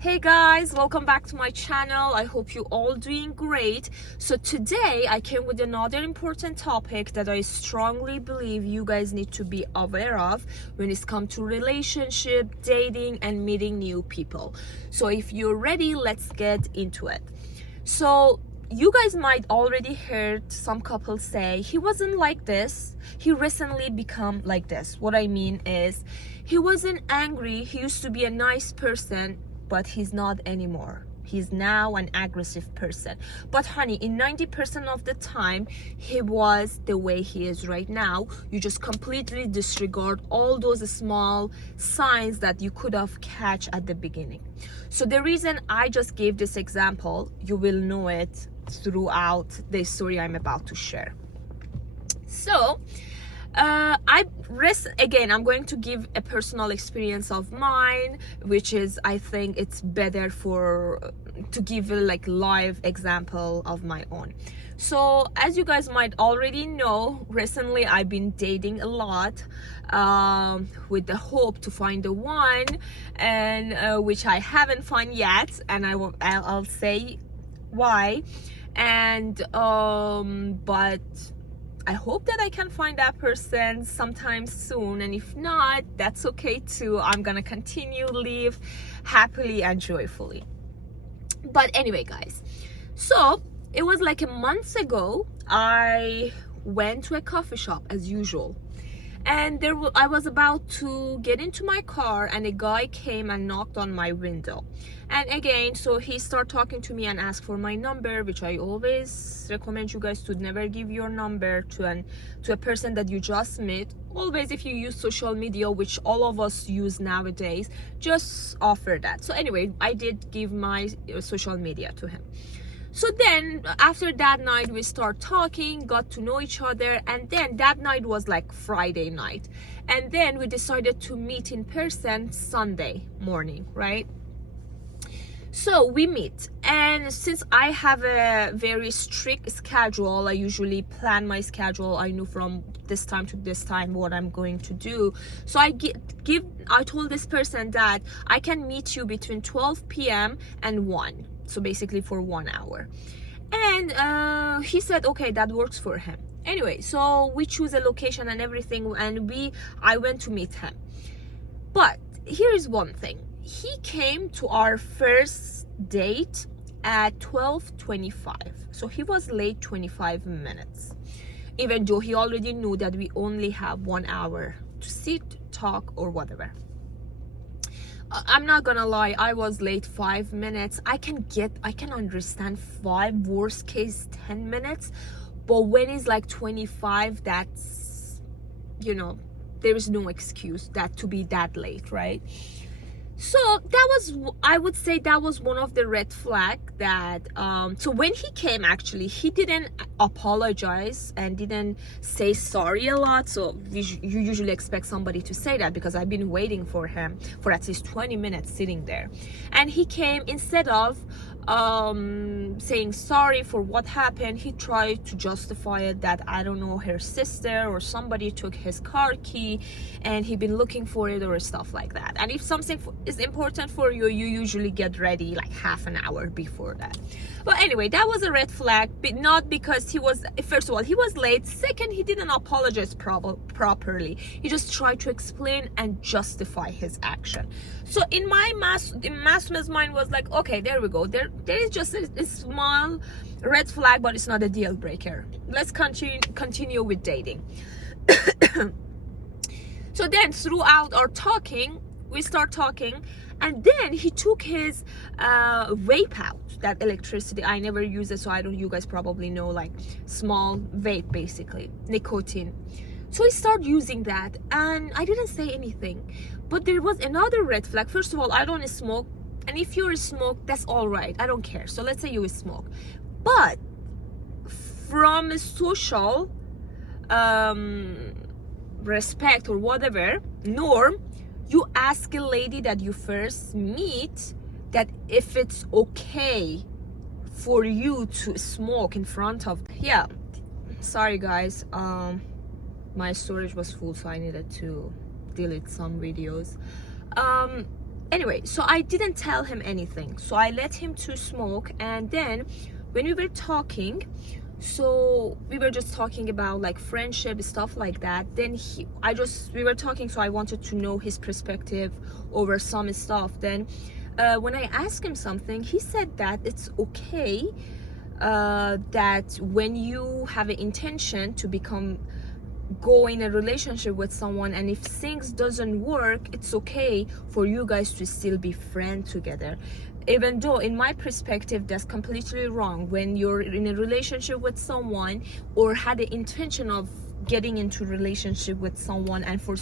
Hey guys, welcome back to my channel. I hope you all doing great. So today I came with another important topic that I strongly believe you guys need to be aware of when it's come to relationship, dating, and meeting new people. So if you're ready, let's get into it. So you guys might already heard some couples say he wasn't like this, he recently become like this. What I mean is he wasn't angry, he used to be a nice person, but he's not anymore. He's now an aggressive person. But honey, in 90% of the time, he was the way he is right now. You just completely disregard all those small signs that you could have catch at the beginning. So the reason I just gave this example, you will know it throughout the story I'm about to share. So I'm going to give a personal experience of mine, which is, I think it's better to give a live example of my own. So as you guys might already know, recently I've been dating a lot with the hope to find the one, and which I haven't found yet, and I'll say why. And but I hope that I can find that person sometime soon, and if not, that's okay too. I'm gonna continue live happily and joyfully. But anyway guys, so it was like a month ago. I went to a coffee shop as usual, and I was about to get into my car, and a guy came and knocked on my window. And again, so he started talking to me and asked for my number, which I always recommend you guys to never give your number to a person that you just met. Always, if you use social media, which all of us use nowadays, just offer that. So anyway, I did give my social media to him. So then after that night, we start talking, got to know each other, and then that night was like Friday night, and then we decided to meet in person Sunday morning, right? So we meet, and since I have a very strict schedule, I usually plan my schedule. I know from this time to this time what I'm going to do. So I told this person that I can meet you between 12 p.m. and 1. So basically for 1 hour. And he said, okay, that works for him. Anyway, so we choose a location and everything, and I went to meet him. But here is one thing. He came to our first date at 12:25. So he was late 25 minutes. Even though he already knew that we only have 1 hour to sit, talk, or whatever. I'm not gonna lie, I was late 5 minutes. I can understand 5, worst case 10 minutes, but when it's like 25, that's, there is no excuse that to be that late, right? So I would say that was one of the red flag that so when he came, actually he didn't apologize and didn't say sorry a lot. So you usually expect somebody to say that, because I've been waiting for him for at least 20 minutes sitting there, and he came, instead of saying sorry for what happened, he tried to justify it that, I don't know, her sister or somebody took his car key and he been looking for it or stuff like that. And if something is important for you, you usually get ready like half an hour before that. But anyway, that was a red flag, but not because first of all, he was late. Second, he didn't apologize properly. He just tried to explain and justify his action. So in my masoomeh's mind was like, okay, there we go. There is just a small red flag, but it's not a deal breaker. Let's continue with dating. So then throughout our talking, we start talking, and then he took his vape out, that electricity. I never use it, so I don't. You guys probably know, like small vape, basically nicotine. So he started using that, and I didn't say anything. But there was another red flag. First of all, I don't smoke, and if you smoke, that's all right. I don't care. So let's say you smoke, but from a social respect or whatever norm, you ask a lady that you first meet that if it's okay for you to smoke in front of. Yeah, sorry guys, my storage was full, so I needed to delete some videos. anyway, so I didn't tell him anything, so I let him to smoke. And then when we were talking, so we were just talking about like friendship stuff like that. Then we were talking, so I wanted to know his perspective over some stuff. Then when I asked him something, he said that it's okay, that when you have an intention to go in a relationship with someone, and if things doesn't work, it's okay for you guys to still be friends together. Even though in my perspective that's completely wrong. When you're in a relationship with someone or had the intention of getting into a relationship with someone, and for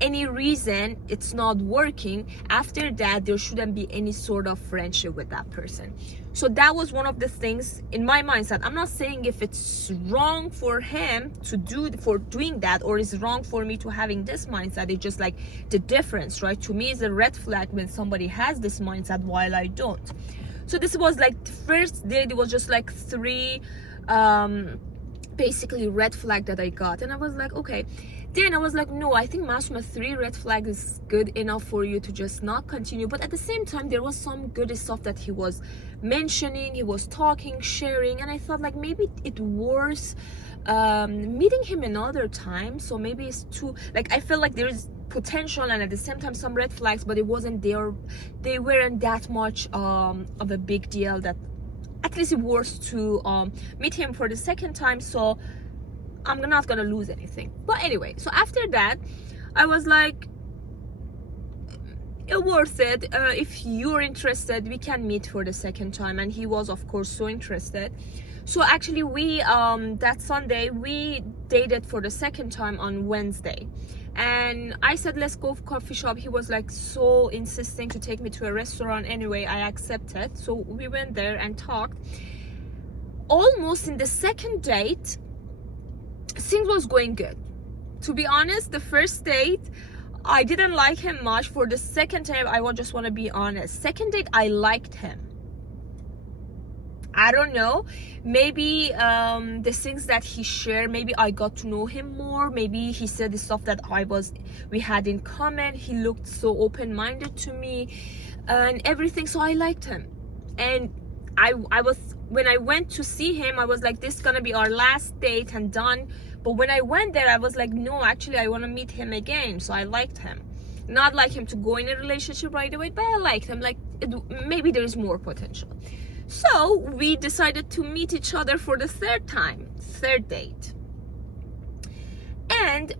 any reason it's not working, after that there shouldn't be any sort of friendship with that person. So that was one of the things in my mindset. I'm not saying if it's wrong for him for doing that, or it's wrong for me to having this mindset. It's just like the difference, right? To me, it's a red flag when somebody has this mindset while I don't. So this was like the first day. It was just like 3 basically red flag that I got, and I was like, okay. Then I was like, no, I think masoumehm 3 red flag is good enough for you to just not continue. But at the same time, there was some good stuff that he was mentioning, he was talking, sharing, and I thought like maybe it worth meeting him another time. So maybe it's too, like, I felt like there's potential and at the same time some red flags, but it wasn't there. They weren't that much of a big deal that at least it worth to meet him for the second time. So I'm not gonna lose anything. But anyway, so after that I was like, it's worth it. If you're interested, we can meet for the second time. And he was of course so interested. So actually we that Sunday we dated for the second time on Wednesday, and I said let's go coffee shop. He was like so insisting to take me to a restaurant. Anyway, I accepted, so we went there and talked. Almost in the second date things was going good. To be honest, the first date I didn't like him much. For the second time, I just want to be honest, second date I liked him. I don't know, maybe the things that he shared, maybe I got to know him more. Maybe he said the stuff that we had in common. He looked so open-minded to me and everything, so I liked him. And when I went to see him, I was like, this is gonna be our last date and done. But when I went there, I was like, no, actually I want to meet him again. So I liked him. Not like him to go in a relationship right away, but I liked him. Like maybe there is more potential. So we decided to meet each other for the third date. And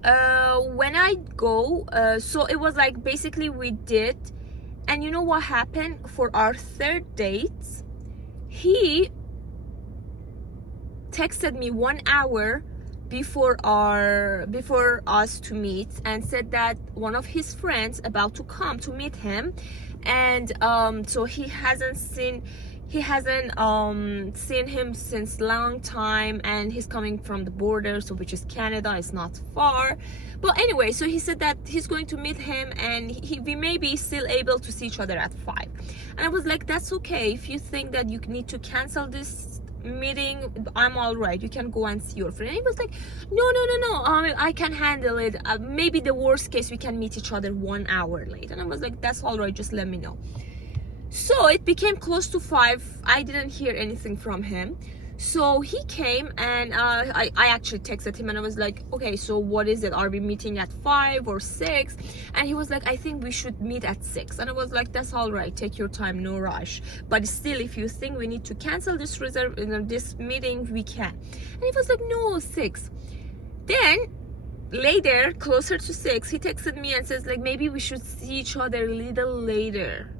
when I go, so it was like basically we did. And you know what happened? For our third date, he texted me 1 hour before us to meet, and said that one of his friends about to come to meet him. And so he hasn't seen him since long time, and he's coming from the border, so which is Canada. It's not far. But anyway, so he said that he's going to meet him, and we may be still able to see each other at 5. And I was like, that's okay. If you think that you need to cancel this meeting, I'm all right, you can go and see your friend. And he was like, no, I can handle it. Maybe the worst case we can meet each other 1 hour late. And I was like, that's all right, just let me know. So it became close to 5. I didn't hear anything from him. So he came, and I actually texted him, and I was like, okay, so what is it? Are we meeting at 5 or 6? And he was like, I think we should meet at 6. And I was like, that's all right, take your time, no rush. But still, if you think we need to cancel this this meeting, we can. And he was like, no, 6. Then later, closer to 6, he texted me and says like, maybe we should see each other a little later.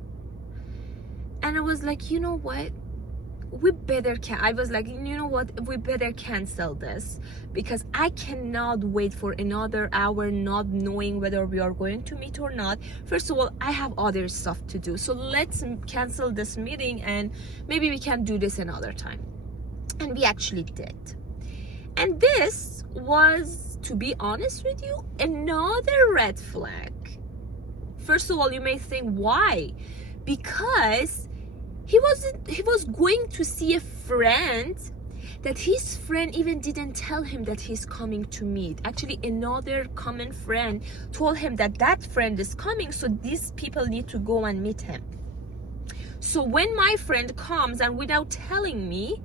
And I was like, you know what? We better cancel this, because I cannot wait for another hour not knowing whether we are going to meet or not. First of all, I have other stuff to do, so let's cancel this meeting and maybe we can do this another time. And we actually did. And this was, to be honest with you, another red flag. First of all, you may think, why? Because he was going to see a friend, that his friend even didn't tell him that he's coming to meet. Actually, another common friend told him that that friend is coming, so these people need to go and meet him. So when my friend comes and without telling me,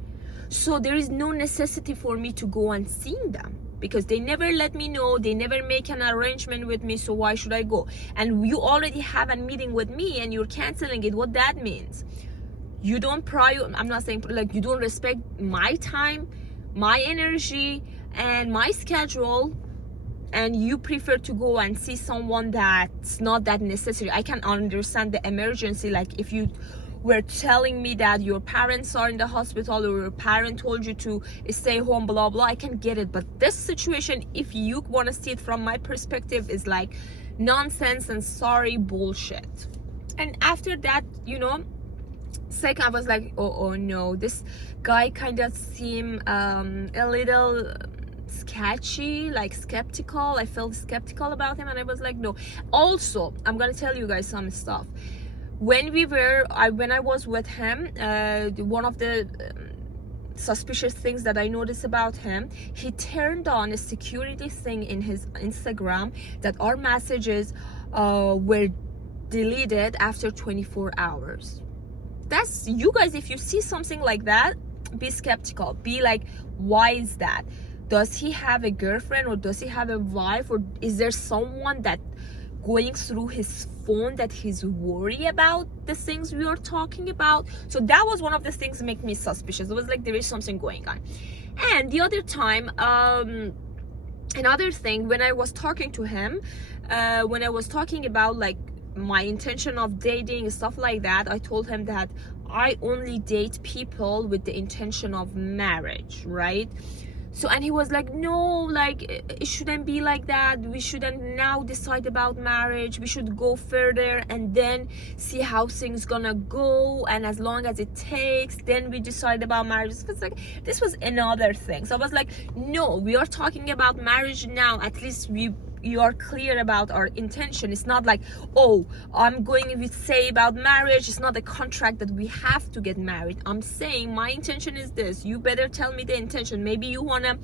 so there is no necessity for me to go and see them, because they never let me know, they never make an arrangement with me, so why should I go? And you already have a meeting with me and you're canceling it. What that means, you don't I'm not saying like you don't respect my time, my energy and my schedule, and you prefer to go and see someone that's not that necessary. I can understand the emergency, like if you were telling me that your parents are in the hospital or your parent told you to stay home, blah blah, I can get it. But this situation, if you want to see it from my perspective, is like nonsense and sorry bullshit. And after that, you know, second I was like, oh no, this guy kind of seemed a little sketchy, like skeptical. I felt skeptical about him, and I was like, no. Also, I'm gonna tell you guys some stuff. When I was with him, one of the suspicious things that I noticed about him, he turned on a security thing in his Instagram that our messages were deleted after 24 hours. That's, you guys, if you see something like that, be skeptical. Be like, why is that? Does he have a girlfriend, or does he have a wife, or is there someone that going through his phone that he's worried about the things we are talking about? So that was one of the things that make me suspicious. It was like there is something going on. And the other time, another thing, when I was talking to him, when I was talking about like my intention of dating, stuff like that, I told him that I only date people with the intention of marriage, right? So, and he was like, no, like it shouldn't be like that. We shouldn't now decide about marriage. We should go further and then see how things gonna go, and as long as it takes, then we decide about marriage. It's like, this was another thing. So I was like, no, we are talking about marriage now. At least you are clear about our intention. It's not like, oh, I'm going to say about marriage. It's not a contract that we have to get married. I'm saying my intention is this. You better tell me the intention. Maybe you want a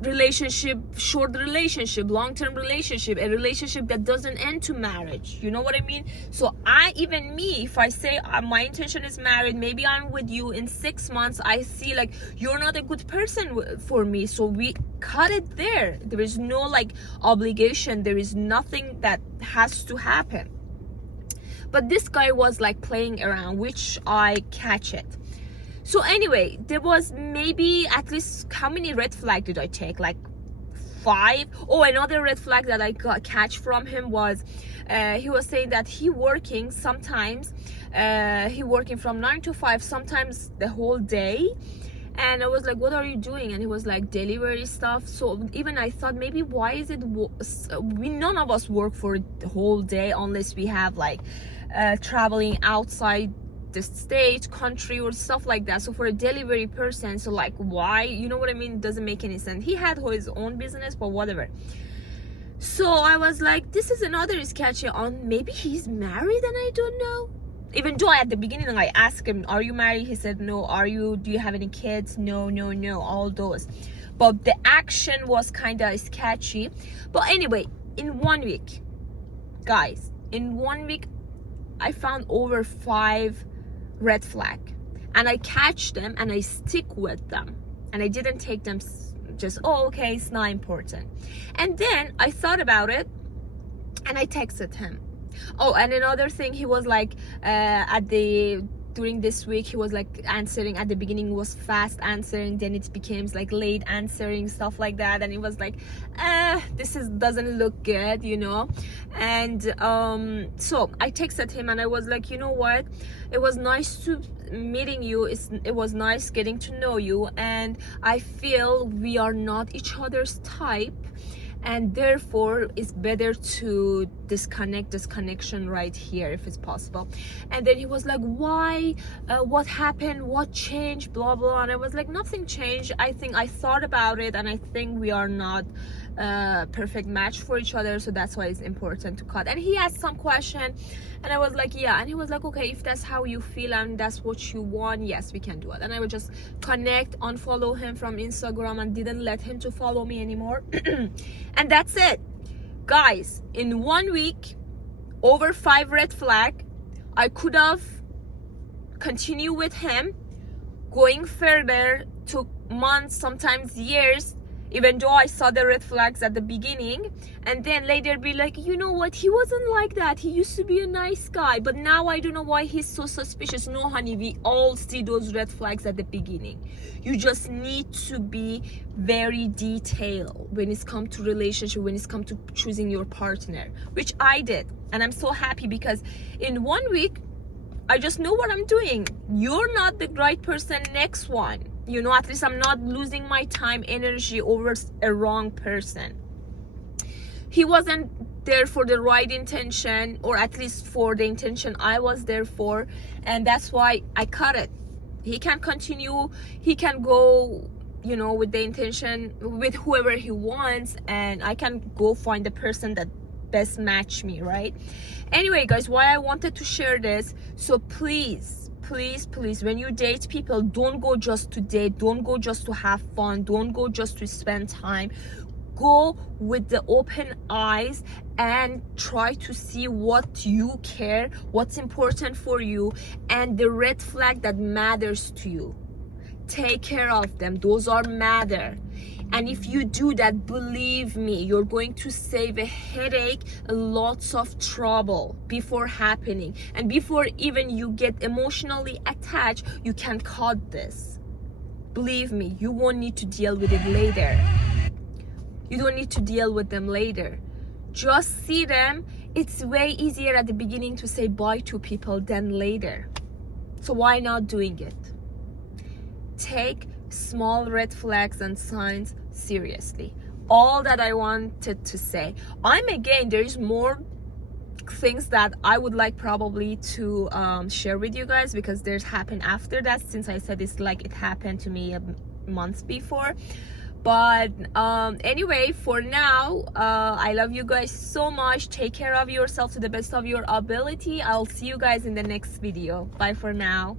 relationship, short relationship, long-term relationship, a relationship that doesn't end to marriage. You know what I mean? So if I say my intention is married, maybe I'm with you in 6 months, I see like you're not a good person for me, so we cut it there. There is no like obligation, there is nothing that has to happen. But this guy was like playing around, which I catch it. So anyway, there was maybe at least, how many red flags did I take? Like 5. Oh, another red flag that I got catch from him was he was saying that he working sometimes, he working from 9 to 5, sometimes the whole day. And I was like, what are you doing? And he was like, delivery stuff. So even I thought, maybe why is it none of us work for the whole day unless we have like traveling outside the state, country, or stuff like that. So for a delivery person, so like, why? You know what I mean? It doesn't make any sense. He had his own business, but whatever. So I was like, this is another sketchy on, maybe he's married and I don't know. Even though at the beginning I asked him, are you married? He said no. Do you have any kids? No, all those. But the action was kind of sketchy. But anyway, in 1 week, guys, in 1 week I found over 5 red flag, and I catch them and I stick with them, and I didn't take them just, oh okay, it's not important. And then I thought about it and I texted him. Oh, and another thing, he was like during this week he was like answering. At the beginning was fast answering, then it became like late answering, stuff like that, and it was like this doesn't look good, you know. And so I texted him and I was like, you know what, it was nice to meeting you, it was nice getting to know you, and I feel we are not each other's type, and therefore it's better to disconnect this connection right here if it's possible. And then he was like, why, what happened, what changed, blah blah. And I was like, nothing changed. I think I thought about it and I think we are not perfect match for each other, so that's why it's important to cut. And he asked some question, and I was like, yeah. And he was like, okay, if that's how you feel and that's what you want, yes, we can do it. And I would just connect, unfollow him from Instagram, and didn't let him to follow me anymore. And that's it, guys. In 1 week, over 5 red flag. I could have continued with him. Going further took months, sometimes years, even though I saw the red flags at the beginning, and then later be like, you know what, he wasn't like that, he used to be a nice guy, but now I don't know why he's so suspicious. No honey, we all see those red flags at the beginning. You just need to be very detailed when it's come to relationship, when it's come to choosing your partner, which I did. And I'm so happy because in 1 week I just know what I'm doing. You're not the right person, next one. You know, at least I'm not losing my time, energy over a wrong person. He wasn't there for the right intention, or at least for the intention I was there for, and that's why I cut it. He can continue, he can go, you know, with the intention, with whoever he wants, and I can go find the person that best match me, right? Anyway, guys, why I wanted to share this, so please, when you date people, don't go just to date, don't go just to have fun, don't go just to spend time. Go with the open eyes and try to see what you care, what's important for you, and the red flag that matters to you. Take care of them. Those are matter. And if you do that, believe me, you're going to save a headache, lots of trouble before happening. And before even you get emotionally attached, you can cut this. Believe me, you won't need to deal with it later. You don't need to deal with them later. Just see them. It's way easier at the beginning to say bye to people than later. So why not doing it? Take small red flags and signs seriously. All that I wanted to say. There is more things that I would like probably to share with you guys, because there's happened after that, since I said it's like it happened to me a month before. But anyway, for now, I love you guys so much. Take care of yourself to the best of your ability. I'll see you guys in the next video. Bye for now.